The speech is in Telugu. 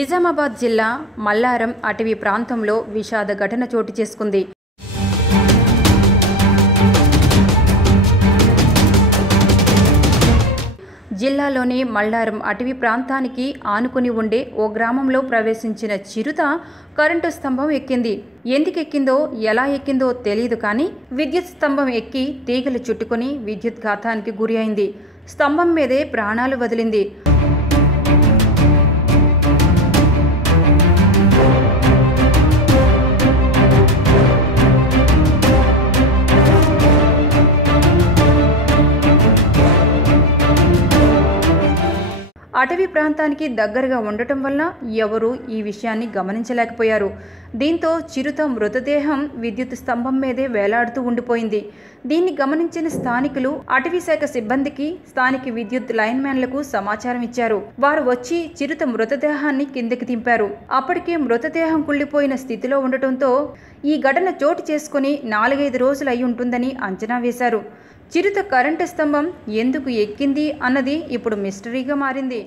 నిజామాబాద్ జిల్లా మల్లారం అటవీ ప్రాంతంలో విషాద ఘటన చోటు చేసుకుంది. జిల్లాలోని మల్లారం అటవీ ప్రాంతానికి ఆనుకుని ఉండే ఓ గ్రామంలో ప్రవేశించిన చిరుత కరెంటు స్తంభం ఎక్కింది. ఎందుకు ఎక్కిందో ఎలా ఎక్కిందో తెలియదు కానీ విద్యుత్ స్తంభం ఎక్కి తీగలు చుట్టుకుని విద్యుత్ ఘాతానికి గురి అయింది. స్తంభం మీదే ప్రాణాలు వదిలింది. అటవీ ప్రాంతానికి దగ్గరగా ఉండటం వల్ల ఎవరూ ఈ విషయాన్ని గమనించలేకపోయారు. దీంతో చిరుత మృతదేహం విద్యుత్ స్తంభం మీదే వేలాడుతూ ఉండిపోయింది. దీన్ని గమనించిన స్థానికులు అటవీ శాఖ సిబ్బందికి, స్థానిక విద్యుత్ లైన్మెన్లకు సమాచారం ఇచ్చారు. వారు వచ్చి చిరుత మృతదేహాన్ని కిందకి దింపారు. అప్పటికే మృతదేహం కుళ్ళిపోయిన స్థితిలో ఉండటంతో ఈ ఘటన చోటు చేసుకుని 4-5 రోజులు అయి ఉంటుందని అంచనా వేశారు. చిరుత కరెంటు స్తంభం ఎందుకు ఎక్కింది అన్నది ఇప్పుడు మిస్టరీగా మారింది.